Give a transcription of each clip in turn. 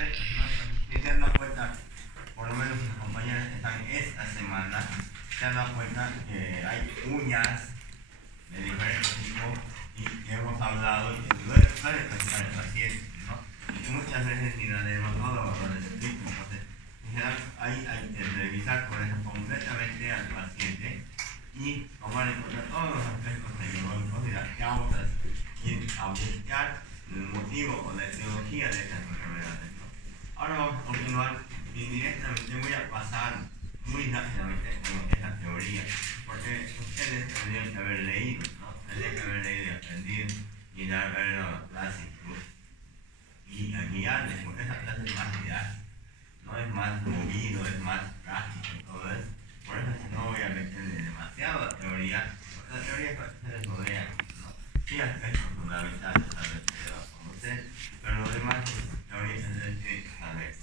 Entonces, si se han dado cuenta, por lo menos mis compañeros que están esta semana, se han dado cuenta que hay uñas de diferentes tipos y hemos hablado de varias cosas del paciente, ¿no? Y muchas veces ni la dermatóloga lo explica. Entonces, en general, hay que revisar por eso completamente al paciente y tomar en cuenta todos los aspectos tecnológicos y las causas y buscar el motivo o la etiología de estas enfermedades, ¿no? Ahora vamos a continuar y directamente voy a pasar muy rápidamente con esta teoría, porque ustedes tendrían que haber leído, ¿no? Tendrían que haber leído y aprendido y dar la clase y guiarles, porque esa clase es más didáctica, no es más movido, es más práctico y todo eso. Por eso no voy a meterle demasiado la teoría, porque la teoría es para que ustedes lo vean, ¿no? Sí, aspectos fundamentales a ver si se va a conocer, pero lo demás es teoría que ustedes tienen que saber.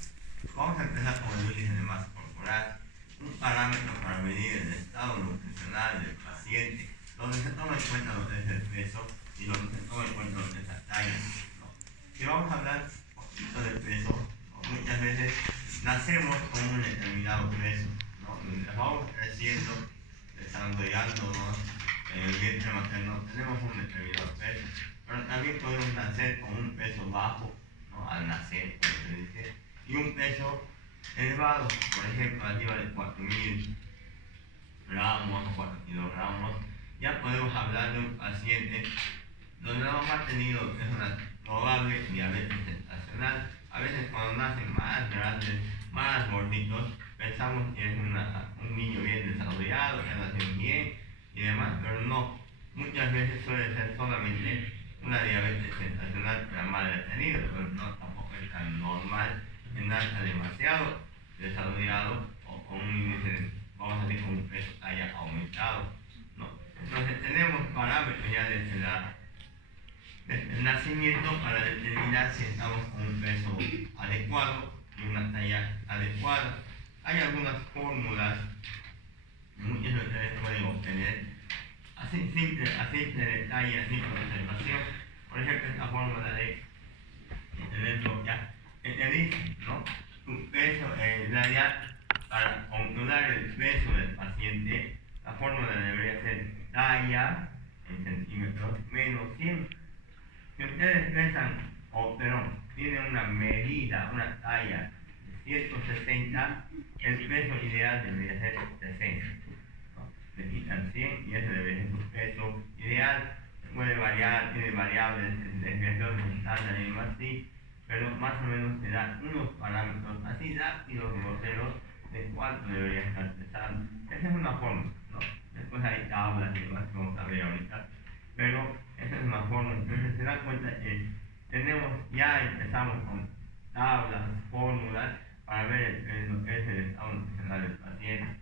Vamos a empezar con el índice de masa corporal, un parámetro para medir el estado nutricional del paciente, donde se toma en cuenta lo que es el peso y donde se toma en cuenta lo que es la talla, ¿no? Si vamos a hablar un poquito del peso, ¿no? Muchas veces nacemos con un determinado peso, ¿no? Mientras vamos creciendo, desarrollándonos en el vientre materno, tenemos un determinado peso, pero también podemos nacer con un peso bajo, ¿no? Al nacer, como se dice, y un peso elevado, por ejemplo, arriba de 4.000 gramos o 4 kilogramos, ya podemos hablar de un paciente donde la mamá ha tenido una probable diabetes gestacional. A veces cuando nacen más grandes, más gorditos, pensamos que es un niño bien desarrollado, que ha nacido bien y demás, pero no. Muchas veces suele ser solamente una diabetes gestacional que la madre ha tenido, pero no, tampoco es tan normal que nazca demasiado desarrollado o con un índice, vamos a decir, con un peso haya aumentado, ¿no? Entonces tenemos parámetros ya desde el nacimiento para determinar si estamos con un peso adecuado y una talla adecuada. Hay algunas fórmulas, muchos de ustedes pueden obtener así simple detalle, así por observación. Por ejemplo, esta fórmula de tenerlo ya dice, ¿no? Tu peso radial para calcular el peso del paciente, la fórmula debería ser talla en centímetros menos 100. Si ustedes pesan, tienen una medida, una talla de 160, el peso ideal debería ser 60. ¿No? Le quitan 100 y ese debería ser su peso ideal. Puede variar, tiene variables, desviaciones estándar y demás, sí, pero más o menos te dan unos parámetros así rápidos, groseros, de cuánto debería estar pesando. Esa es una forma, ¿no? Después hay tablas y demás que vamos a ver ahorita, pero esa es una forma. Entonces se dan cuenta que ya empezamos con tablas, fórmulas para ver lo que es el estado nutricional del paciente.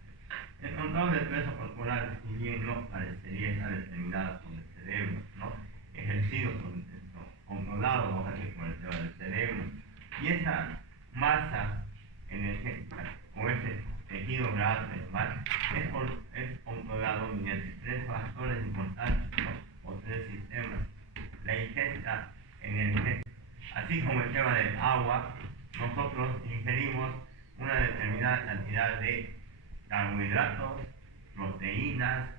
El control del peso corporal, si bien no parecería estar determinado por el cerebro, ¿no? Ejercido controlado, vamos a decir, por el tema del cerebro. Y esa masa con ese tejido graso es controlado mediante tres factores importantes, ¿no? O tres sistemas. La ingesta energética, así como el tema del agua, nosotros ingerimos una determinada cantidad de carbohidratos, proteínas,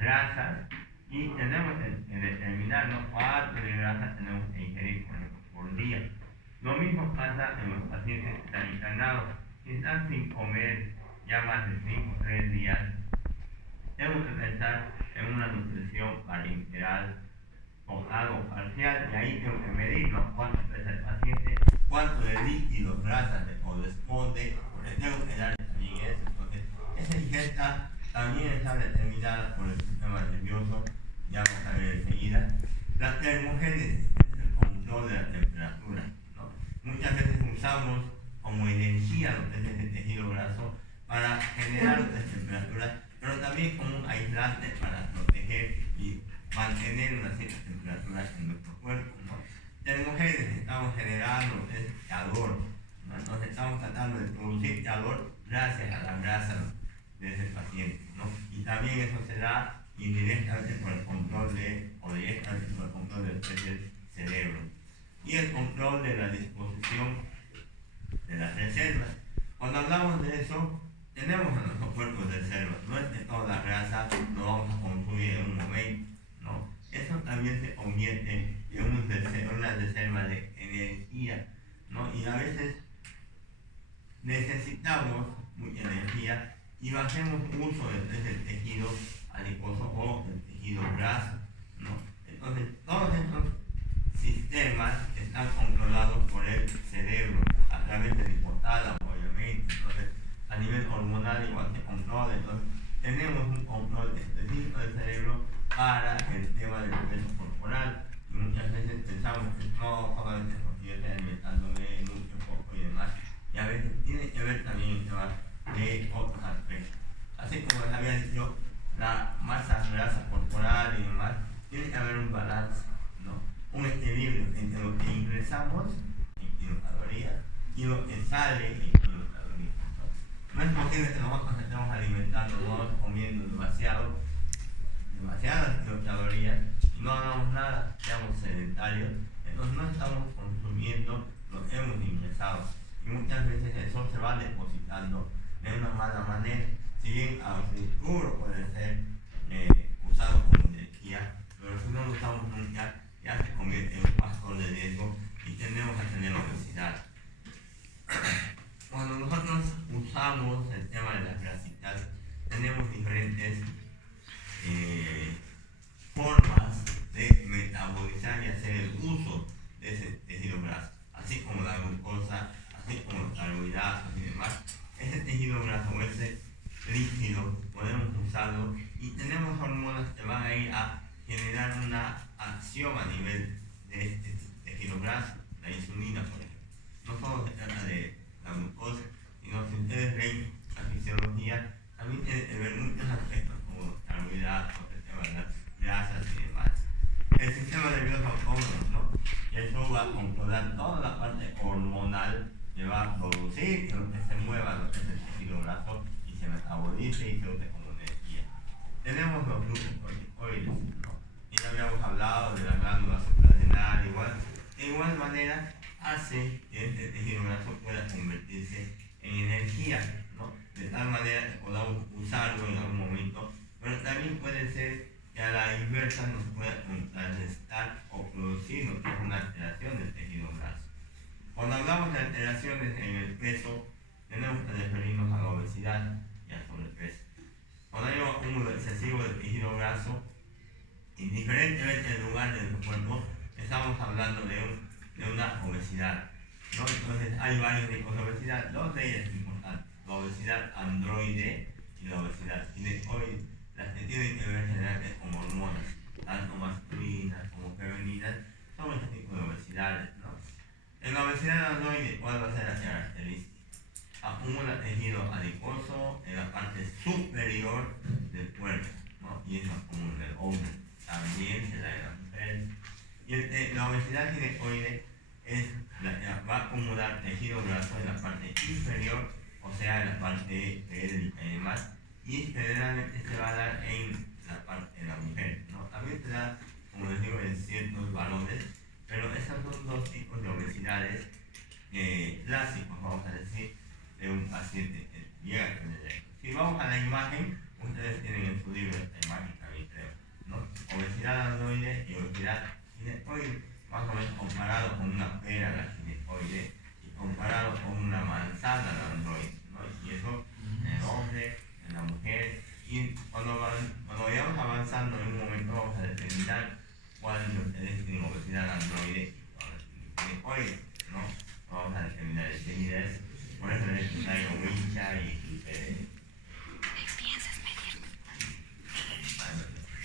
grasas, y tenemos que determinar cuánto de grasa tenemos que ingerir por día. Lo mismo pasa en los pacientes que están internados. Si están sin comer ya más de 5 o 3 días, tenemos que pensar en una nutrición parenteral total o parcial, y ahí tengo que medir, ¿no? Cuánto pesa el paciente, cuánto de líquidos, grasas le corresponde, porque tengo que darle también eso. Entonces, esa ingesta también está determinada por el sistema nervioso, ya vamos a ver enseguida. La termogénesis es el control de la temperatura, ¿no? Muchas veces usamos como energía lo que es el tejido graso para generar lo que es temperatura, pero también como un aislante para proteger y mantener una cierta temperatura en nuestro cuerpo, ¿no? Termogénesis, estamos generando lo que es calor, ¿no? Entonces estamos tratando de producir calor gracias a la grasa de ese paciente, ¿no? Y también eso se da indirectamente por el control directamente por el control del cerebro. Y el control de la disposición Cuando hablamos de eso, tenemos en nuestros cuerpos de reserva. No es que toda la grasa lo vamos a consumir en un momento, ¿no? Eso también se convierte en una reserva de energía, ¿no? Y a veces necesitamos mucha energía y no hacemos uso del tejido adiposo o del tejido graso, ¿no? Entonces, todos estos sistemas están controlados por el cerebro a través del hipotálamo, obviamente. Entonces, a nivel hormonal igual se controla. Entonces, tenemos un control específico del cerebro para el tema del peso corporal. Y muchas veces pensamos que no solamente porque yo estoy alimentándome mucho, poco y demás. Y a veces tiene que ver también el tema de otros aspectos. Así como les había dicho, la masa grasa corporal y demás, tiene que haber un balance, ¿no? Un equilibrio entre lo que ingresamos en kilocalorías y lo que sale en kilocalorías, ¿no? No es posible que nosotros estemos alimentándonos, comiendo demasiadas kilocalorías y no hagamos nada, seamos sedentarios, entonces no estamos consumiendo lo que hemos ingresado. Y muchas veces eso se va depositando de una mala manera. Si bien a futuro puede ser usado como energía, pero si no lo usamos nunca, ya se convierte en un factor de riesgo y tendemos a tener obesidad. Cuando nosotros usamos el tema de las grasitas, tenemos diferentes formas de metabolizar y hacer el uso de ese tejido graso, así como la glucosa, así como los carbohidratos y demás. Ese tejido graso o ese líquido podemos usarlo y tenemos hormonas que van a ir a generar una acción a nivel de este tejido graso, la insulina, por ejemplo. No solo se trata de la glucosa, sino si ustedes ven la fisiología, también tiene que ver muchos aspectos como los carbohidratos, el tema de las grasas y demás. El sistema nervioso autónomo, ¿no? Y eso va a controlar toda la parte hormonal que va a producir que lo que se mueva lo que es el tejido graso y se metabolice y se use como energía. Tenemos los glucocorticoides, ¿no? Y ya habíamos hablado de las glándulas suprarrenales, de igual manera hace que este tejido graso pueda convertirse en energía, ¿no? De tal manera que podamos usarlo en algún momento, pero también puede ser que a la inversa nos pueda contrarrestar o producir lo que es una alteración del tejido graso. Cuando hablamos de alteraciones en el peso, tenemos que referirnos a la obesidad y al sobrepeso. Cuando hay un acúmulo excesivo de tejido graso, indiferentemente del lugar de nuestro cuerpo, estamos hablando de una obesidad, ¿no? Entonces hay varios tipos de obesidad, dos de ellas importantes: la obesidad androide y la obesidad tineoide, las que tienen que ver generalmente con hormonas, tanto masculinas como femeninas, son este tipo de obesidades, ¿no? En la obesidad androide, ¿cuál va a ser la característica? Acumula tejido adiposo en la parte superior del cuerpo, ¿no? Y es más común en el hombre, también se da en las mujeres. Y la obesidad tineoide es la que va a acumular tejido graso en la parte inferior, o sea, en la parte pélvica y demás, y generalmente se va a dar en la parte de la mujer, ¿no? También se da, como les digo, en ciertos varones, pero esos son dos tipos de obesidades clásicos, vamos a decir, de un paciente que llega a tener esto. Si vamos a la imagen, ustedes tienen en su libro esta imagen también, creo, ¿no? Obesidad androide y obesidad tineoide, más o menos comparado con una pera la tineoide y comparado con una manzana la androide, ¿no? Y eso en el hombre, en la mujer, y cuando vayamos avanzando en un momento vamos a determinar cuál de ustedes tienen obesidad androide y cuál tiene tineoide, ¿no? Vamos a determinar enseguida eso. Por eso les traigo wincha y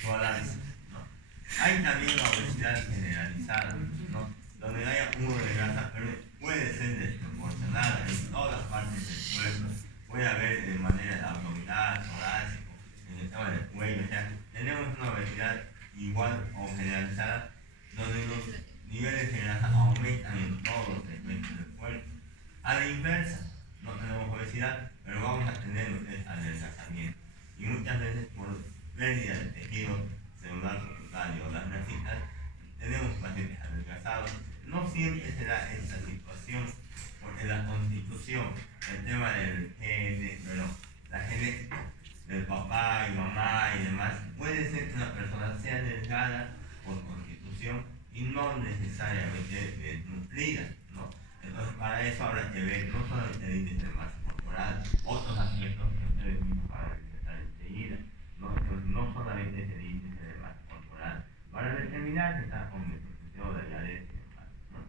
balance, ¿no? Hay también la obesidad generalizada, ¿no? Donde hay acúmulo de grasa, pero puede ser desproporcionada en todas partes del cuerpo. Puede haber de manera abdominal, torácico, en el tema del cuello, o sea, tenemos una obesidad igual o generalizada, donde los niveles de grasa aumentan en todos los segmentos del cuerpo. A la inversa, no tenemos obesidad, pero vamos a tener lo que es adelgazamiento. Y muchas veces por pérdida de tejido celular subcutáneo o las grasitas, tenemos pacientes adelgazados. No siempre se da esta situación, porque la constitución el tema del gene, bueno, la genética del papá y mamá y demás, puede ser que una persona sea delgada por constitución y no necesariamente desnutrida, ¿no? Entonces, para eso habrá que ver no solamente el índice de masa corporal, otros aspectos que ustedes mismos van a detectar enseguida, ¿no? Entonces, no solamente es el índice de masa corporal para determinar si está con desnutrición de diabetes y demás, ¿no?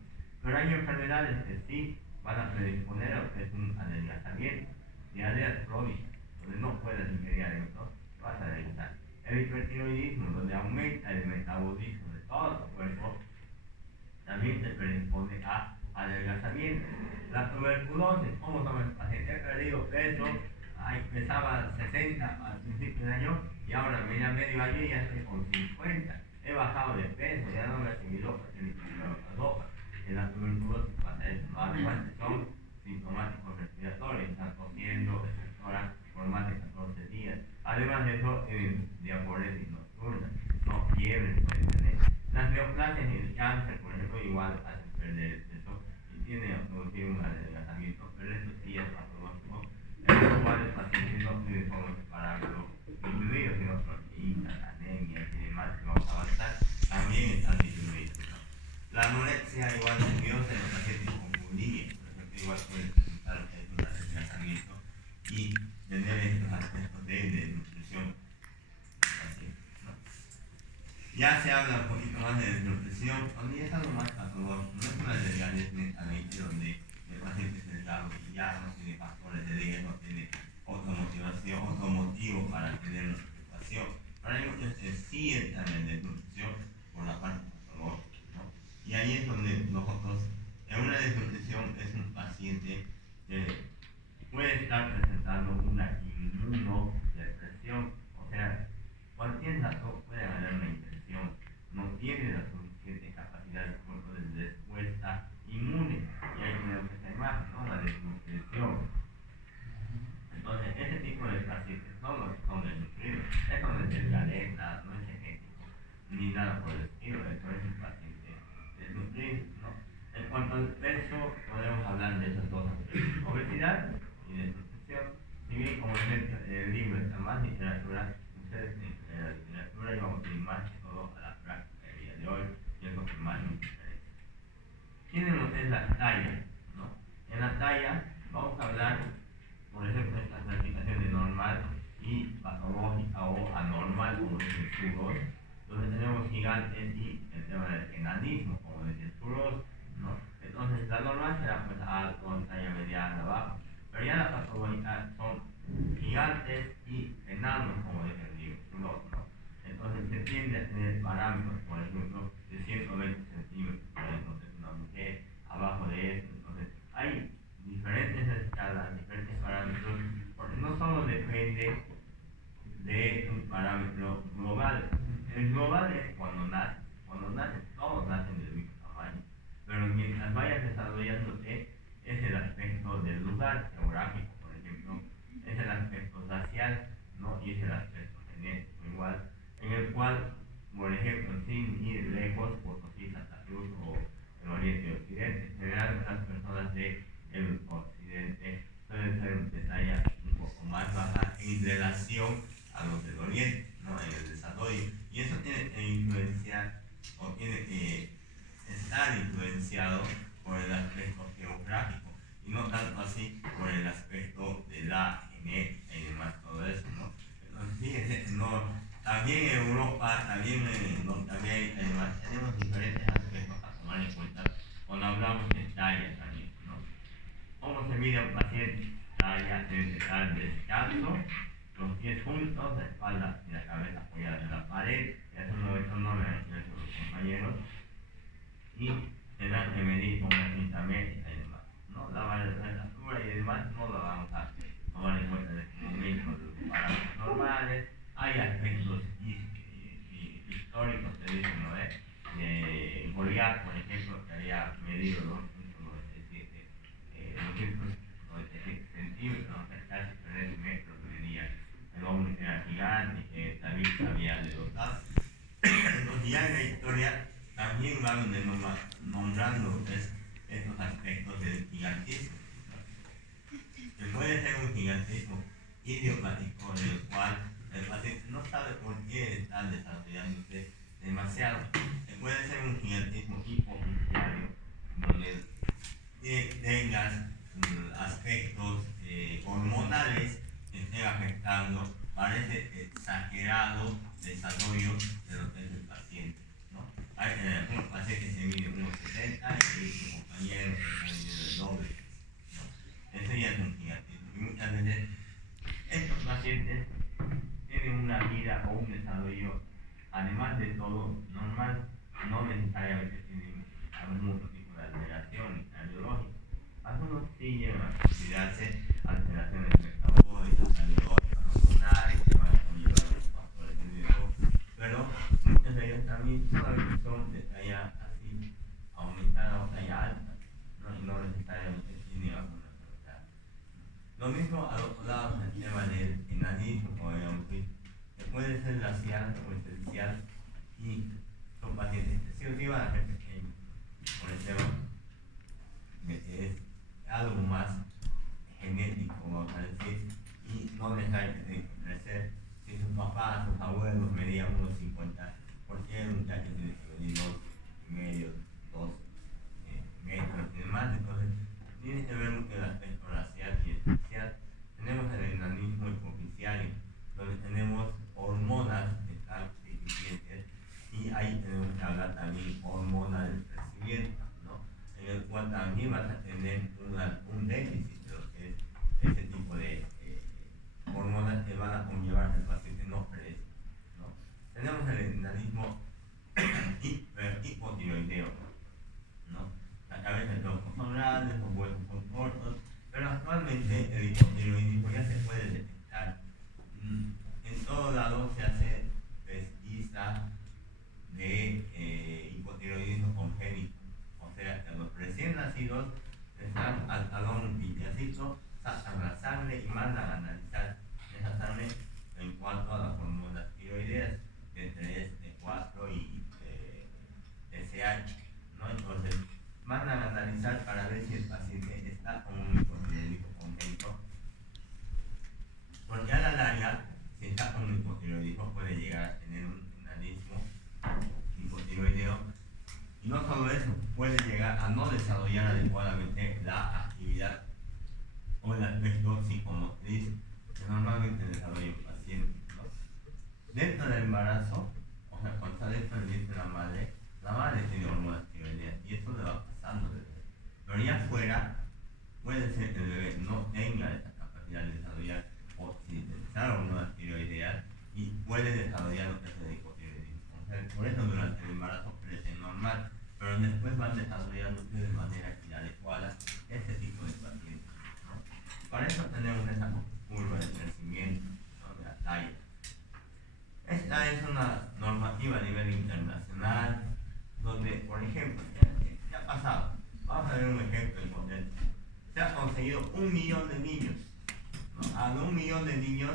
Pero hay enfermedades que sí van a predisponer a lo que es un adelgazamiento, diarrea crónica, donde no puedes ingerir alimentos, vas a adelgazar. El hipertiroidismo, donde aumenta el metabolismo de todo tu cuerpo, también te predispone a adelgazamiento. La tuberculosis, como somos el paciente, he perdido peso, pesaba 60 al principio del año y ahora medio año ya estoy con 50. He bajado de peso, ya no me he seguido ni la ropa. En la tuberculosis pasa eso, ¿no? Son sintomáticos respiratorios, están tosiendo, etcétera, por más de 14 días. Además de eso, diaporesis nocturna, no fiebres pueden tener. Las neoplasias y el cáncer, por ejemplo, igual hacen perder peso y tiene un adelgazamiento, pero eso sí es patológico, en los cuales el paciente no tiene formas de parámetros disminuidos, sino proteínas, anemia y demás que vamos a avanzar, también están disminuidos, ¿no? La anorexia igual nerviosa en los pacientes con bulimia, por ejemplo, igual puede presentar un adelgazamiento y tener estos aspectos de nutrición. Ya se habla un poquito más de desnutrición, donde es algo más patológico, no es una delgadez netamente donde el paciente es delgado y ya no tiene factores de riesgo, no tiene otra motivación, otro motivo para tener una preocupación. Para ello sí entra en desnutrición por la parte patológica, ¿no? Y ahí es donde nosotros, en una desnutrición es un paciente que puede estar presentando una inmunodepresión, o sea, cualquier dato puede haber una infección, no tiene la suficiente capacidad del cuerpo de respuesta inmune, y ahí tenemos esta imagen, ¿no? La desnutrición. Entonces, ese tipo de pacientes no los son desnutridos, eso no es delgadez, nada, no es genético, ni nada por el estilo, eso es un paciente desnutrido, ¿no? En cuanto al peso, podemos hablar de esos dos aspectos, obesidad y desnutrición. Si bien, como ejemplo, el libro está más literatura, ustedes en la literatura íbamos a ir más que todo a la práctica del día de hoy, y es lo que más nos interesa. Tenemos en la talla, ¿no? En la talla vamos a hablar, por ejemplo, esta clasificación de normal y patológica o anormal, como dicen Suros, donde tenemos gigantes y el tema del enanismo, como dicen Suros, ¿no? Entonces, la normal será pues alto, talla mediana, bajo, pero ya la patológica son gigantes y enanos, como dicen Suros, ¿no? Entonces, se tiende a tener parámetros, por ejemplo, de 120 centímetros, entonces una mujer abajo de eso. Entonces, hay diferentes escalas, diferentes parámetros, porque no solo depende de un parámetro global. El global es cuando nacen, todos nacen del mismo tamaño, pero mientras vayas desarrollándote, es el aspecto del lugar geográfico, por ejemplo, es el aspecto racial, ¿no? Y es el aspecto genético igual, en el cual, por ejemplo, sin ir lejos, Potosí, Santa Cruz o el Oriente y Occidente, en general las personas del Occidente suelen ser de talla un poco más baja en relación a los del Oriente, ¿no? En el desarrollo, y eso tiene que influenciar o tiene que estar influenciado por el aspecto geográfico y no tanto así por el aspecto de la genética y demás, todo eso, ¿no? Entonces, fíjense, no, también en Europa, también en Norteamérica y demás, tenemos diferentes aspectos a tomar en cuenta cuando hablamos de talla también, ¿no? ¿Cómo se mide un paciente? Talla debe estar descalzo, los pies juntos, la espalda y la cabeza apoyadas en la pared, y eso no me han hecho los compañeros, y tendrán que medir con una cinta métrica y demás, ¿no? La altura y demás no la vamos a tomar en cuenta en este momento, los parámetros normales, hay aspectos históricos, se dicen, ¿no? Goliat, por ejemplo, que había medido 297 centímetros, o sea, casi 3 metros medía. El hombre era gigante, que David sabía de dotar. Entonces, ya en la historia también van nombrando estos aspectos del gigantismo, ¿no? idiopático en el cual el paciente no sabe por qué está desarrollándose demasiado. Puede ser un gigantismo hipoficiario, donde tengas aspectos hormonales que estén afectando, parece exagerado desarrollo de lo que es el paciente, ¿no? Hay algunos pacientes que miden 1,70 y su compañero que mide el doble, ¿no? Eso ya es un gigantismo. Y muchas veces estos pacientes tienen una vida o un desarrollo, además de todo, normal, no necesariamente tienen algún otro tipo de alteración cardiológica. Algunos sí llegan a considerarse alteraciones metabólicas, cardiológicas, hormonales, que van a conllevar los factores de riesgo, pero muchos de ellos también solamente son de talla así, aumentada o talla alta, no necesariamente tienen alguna enfermedad. Lo mismo al otro lado, el tema del enanismo, podríamos decir, que puede ser racial o esencial y son pacientes que sí van a ser pequeños, por el tema de que es algo más genético, vamos a decir, y no necesariamente tiene que crecer. Si sus papás, sus abuelos medían unos 50, ¿por qué un muchacho tiene que medir 2,5, 2 metros y demás? Entonces, tiene que ver mucho el aspecto racial y esencial. Tenemos el enanismo hipoficiario, donde tenemos hormonas que están deficientes, y ahí tenemos que hablar también hormona del crecimiento, ¿no? En el cual también vas a tener un déficit de lo que es ese tipo de hormonas que van a conllevar a que el paciente no crezca, ¿no? Tenemos el enanismo hipotiroideo, ¿no? La cabeza de los ojos son grandes, los huesos son cortos, pero actualmente el hipotiroidismo ya se puede detectar. En todo lado se hace pesquisa de hipotiroidismo congénito, o sea que los recién nacidos les dan al talón un pitiacito, sacan la sangre y mandan a analizar esa sangre en cuanto a las hormonas tiroideas, de 3, de 4 y SH, ¿no? Entonces mandan a analizar para ver si el paciente está con un hipotiroidismo congénito, porque a la larga, si está con un hipotiroidismo, puede llegar a tener un enanismo hipotiroideo, y no solo eso, puede llegar a no desarrollar adecuadamente la actividad o el aspecto psicomotriz que normalmente desarrolla el paciente, ¿no? Dentro del embarazo, o sea, cuando está dentro del vientre de la madre tiene hormonas tiroideas y esto le va pasando al bebé. Pero ya fuera, puede ser que el bebé no tenga esa capacidad de desarrollar o sintetizar hormonas tiroideas y puede desarrollar lo que es el hipotiroidismo. O sea, por eso durante el embarazo crece normal, pero después van desarrollándose de manera inadecuada ese tipo de pacientes, ¿no? Para eso tenemos esa curva de crecimiento, ¿no? De la talla. Esta es una normativa a nivel internacional, donde, por ejemplo, ¿qué ha pasado? Vamos a ver un ejemplo importante. Se ha conseguido 1 millón de niños, ¿no? A 1 millón de niños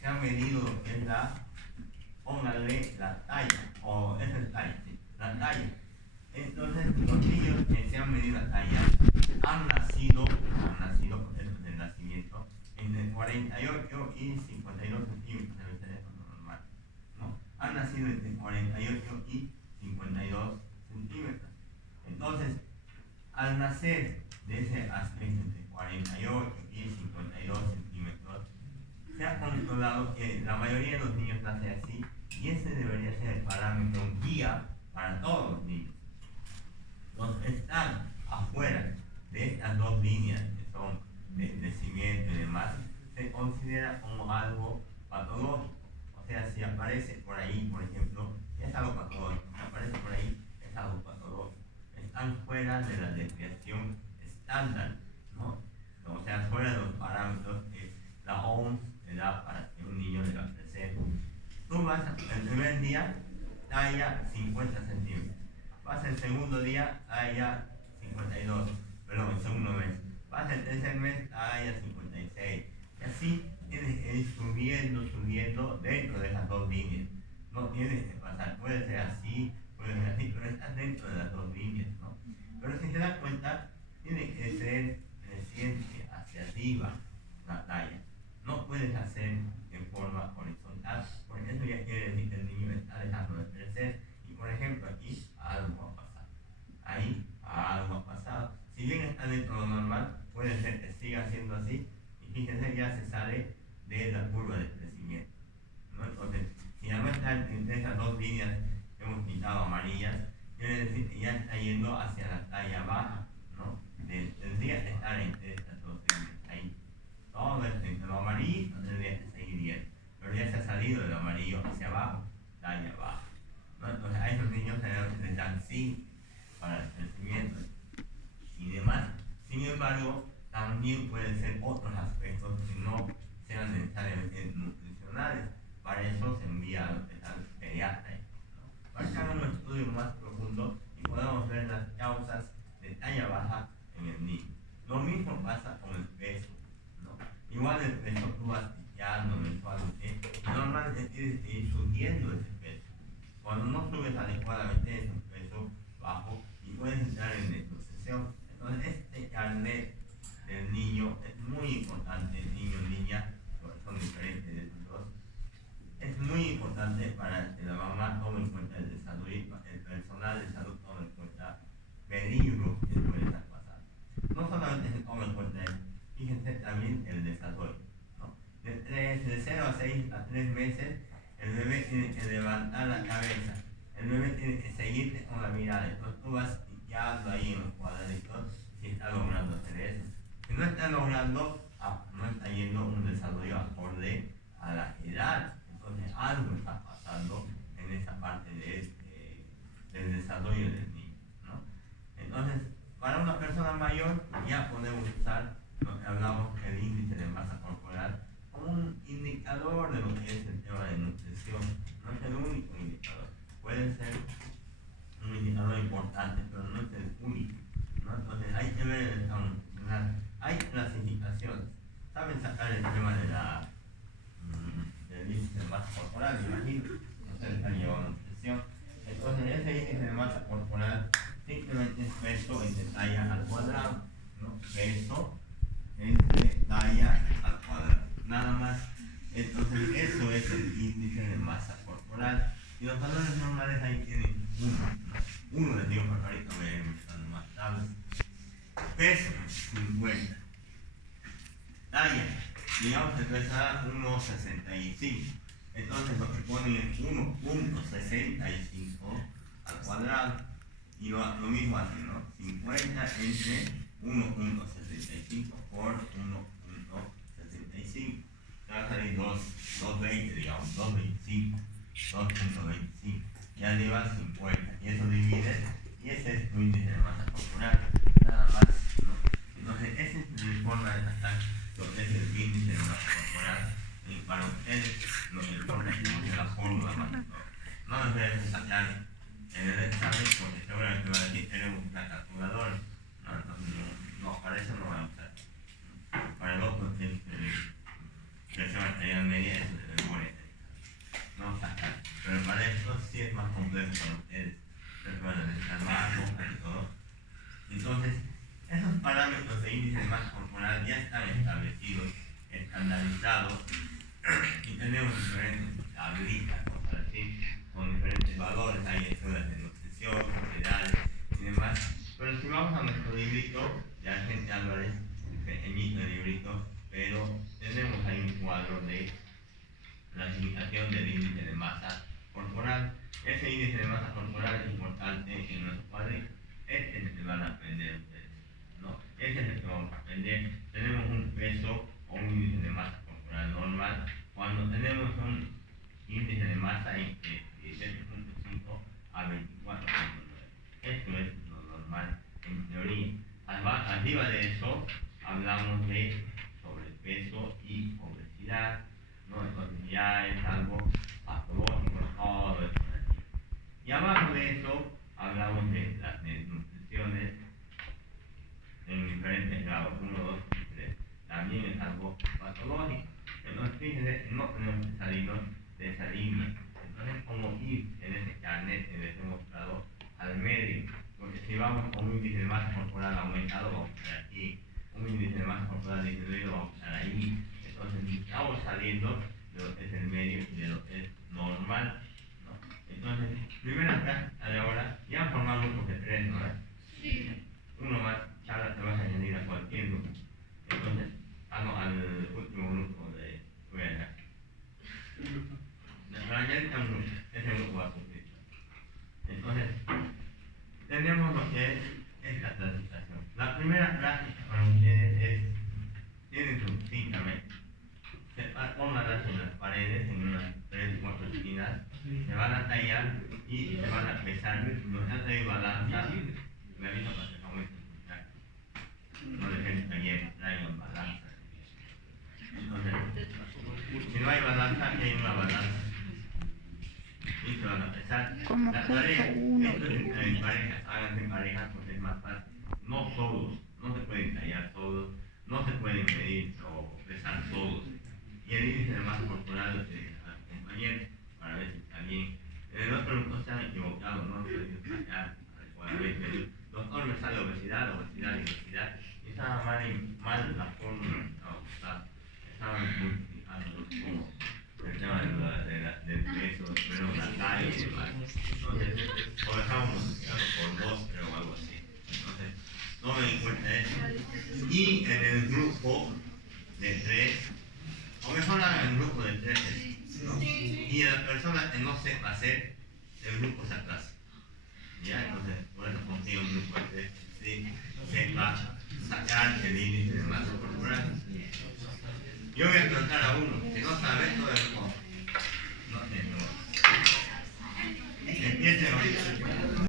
se ha medido lo que es póngale la talla, o es el talla, ¿sí? La talla. Entonces, los niños que se han medido la talla han nacido por eso del nacimiento, entre 48 y 52 centímetros debe ser eso normal, ¿no? Han nacido entre 48 y 52 centímetros. Entonces, al nacer de ese aspecto entre 48 y 52 centímetros, se ha controlado que la mayoría de los niños nace así, y ese debería ser el parámetro guía para todos los niños. Los que están afuera de estas dos líneas, que son de crecimiento y demás, se considera como algo patológico. O sea, si aparece por ahí, por ejemplo, es algo patológico. Si aparece por ahí, es algo patológico. Están fuera de la desviación estándar, ¿no? O sea, fuera de los parámetros que la OMS le da para que un niño deba crecer. Tú vas el primer día, talla 50 centímetros. Vas el segundo día, talla 52. Perdón, el segundo mes. Vas el tercer mes, talla 56. Y así tienes que ir subiendo dentro de esas dos líneas. No tienes que pasar, puede ser así, pero estás dentro de las dos líneas, ¿no? Pero si se dan cuenta, tiene que ser creciente hacia arriba la talla. No lo puedes hacer en forma horizontal, porque eso ya quiere decir que el niño está dejando de crecer. Y por ejemplo, aquí algo ha pasado, ahí algo ha pasado. Si bien está dentro de lo normal, puede ser que siga siendo así, y fíjense, ya se sale de la curva de crecimiento, ¿no? Entonces, si ya no están en esas dos líneas que hemos pintado amarillas, quiere decir que ya está yendo hacia la talla baja, ¿no? Tendría que estar entre estas dos líneas, ahí. Todo entre lo amarillo tendría que seguir bien, pero ya se ha salido de lo amarillo hacia abajo, talla baja, ¿no? Entonces a esos niños se les dan sí para el crecimiento y demás. Sin embargo, también pueden ser otros aspectos que no sean necesariamente nutricionales. Para eso se envía al hospital pediatra, ¿no? Para que hagan un estudio más profundo y podamos ver las causas de talla baja en el niño. Lo mismo pasa con el peso, ¿no? Igual el peso tú vas pillando mensualmente, normalmente tienes que ir subiendo ese peso. Cuando no subes adecuadamente es un peso bajo y puedes entrar en desnutrición. Entonces este carnet del niño es muy importante, niño o niña, son diferentes de los dos. Es muy importante para que la mamá tome en cuenta el de salud y el personal de salud tome en cuenta peligros que puede estar pasando. No solamente se toma en cuenta fíjense también el desarrollo, ¿no? De 0 a 6 a 3 meses, el bebé tiene que levantar la cabeza, el bebé tiene que seguirte con la mirada, entonces tú vas pillando ahí en los cuadraditos si está logrando hacer eso. Si no está logrando, no está yendo un desarrollo acorde a la edad, entonces algo está pasando en esa parte del desarrollo del niño, ¿no? Entonces, para una persona mayor ya podemos usar lo que hablamos del índice de masa corporal como un indicador de lo que es el tema de nutrición. No es el único indicador, puede ser un indicador importante, pero no es el único, ¿no? Entonces hay que ver el estado nutricional. Hay clasificaciones, saben sacar el tema de del índice de masa corporal, me imagino, ustedes han llevado nutrición. Entonces ese índice de masa corporal simplemente es peso entre talla al cuadrado, ¿no? Peso entre talla al cuadrado, nada más. Entonces eso es el índice de masa corporal y los valores normales ahí tienen uno les digo, porque ahorita voy a ir mostrando más tablas. Peso 50, talla, digamos que pesa 1,65, entonces lo que ponen es 1,65 al cuadrado y lo mismo así, ¿no? 50 entre 1,75 por 1,75, va a salir 2,20, digamos, 2,25, 2,25, y arriba 50, y eso divide, y ese es tu índice de masa corporal, nada más, ¿no? Entonces esa es mi forma de sacar lo que es el índice de masa corporal, y para ustedes lo que importa es que la fórmula más, no les voy a sacar en el examen porque seguramente van a decir tenemos una calculadora, no, para eso no van a usar, para el otro que se va a tener media eso de memoria, no sacar, pero para esto sí es más complejo para ustedes, pero van a necesitar más hojas y todo. Entonces esos parámetros de índice de masa corporal ya están establecidos, estandarizados, y tenemos diferentes tablitas, cosas así, con diferentes valores, hay escuelas de nutrición, edades y demás. Pero si vamos a nuestro librito de Argente Álvarez, pequeñito librito, pero tenemos ahí un cuadro de clasificación del índice de masa corporal. Ese índice de masa corporal es importante en nuestro cuadrito. Este es el que van a aprender ustedes, ¿no? Este es el que vamos a aprender. Tenemos un peso o un índice de masa corporal normal. Cuando tenemos un índice de masa entre 17,5 a 24,9. Esto es lo normal en teoría. Arriba de eso hablamos de sobrepeso y obesidad, ¿no? Entonces ya es algo patológico, todo esto. Y abajo de eso hablamos de las desnutriciones en diferentes grados, 1, 2 y 3. También es algo patológico. Entonces fíjense, no tenemos que salirnos de esa línea. Entonces como ir en ese carnet que les he mostrado al medio, porque si vamos con un índice de masa corporal aumentado, vamos a estar aquí, un índice de masa corporal disminuido, vamos a estar ahí. Entonces estamos saliendo de lo que es el medio y de lo que es normal, ¿no? Entonces, primero acá, a la hora, ya han formado grupos de 3, ¿no? Sí. Uno más, ya te vas a añadir a cualquier grupo. Entonces, vamos al último grupo de fuera. Para añadir a un grupo, ese grupo va a cumplir. Entonces, tenemos lo que es esta clasificación. La primera práctica para ustedes es, tienen su cinta, pónganlas en las paredes, en unas 3 o 4 esquinas, se van a tallar y se van a pesar. Nos han traído balanza, me aviso para que no me escuchar. No dejen taller, traigan balanza. Entonces, si no hay balanza, hay una balanza. Y se van a pesar. Como Las parejas, esto es en parejas, háganse en parejas porque es más fácil. No todos, no se pueden tallar todos, no se pueden medir o pesar todos. Y el índice de masa corporal de la compañera para ver si está bien. En el otro grupo se han equivocado, no se pueden fallar adecuadamente medir. Doctor, me sale obesidad, obesidad y obesidad. Y estaba mal la fórmula, estaban multiplicando como el tema del peso, pero la talla y demás. Entonces, o estábamos multiplicando por 2, pero o algo así. Entonces, no me di cuenta de eso. Y en el grupo de 3, o mejor hagan el grupo de 3, ¿no? Y la persona que no sepa hacer, el grupo se atrasa. Ya, entonces, por eso consigo un grupo de 3, sí, sepa sacar el índice de masa corporal. Yo voy a preguntar a uno, si no sabe, todo el grupo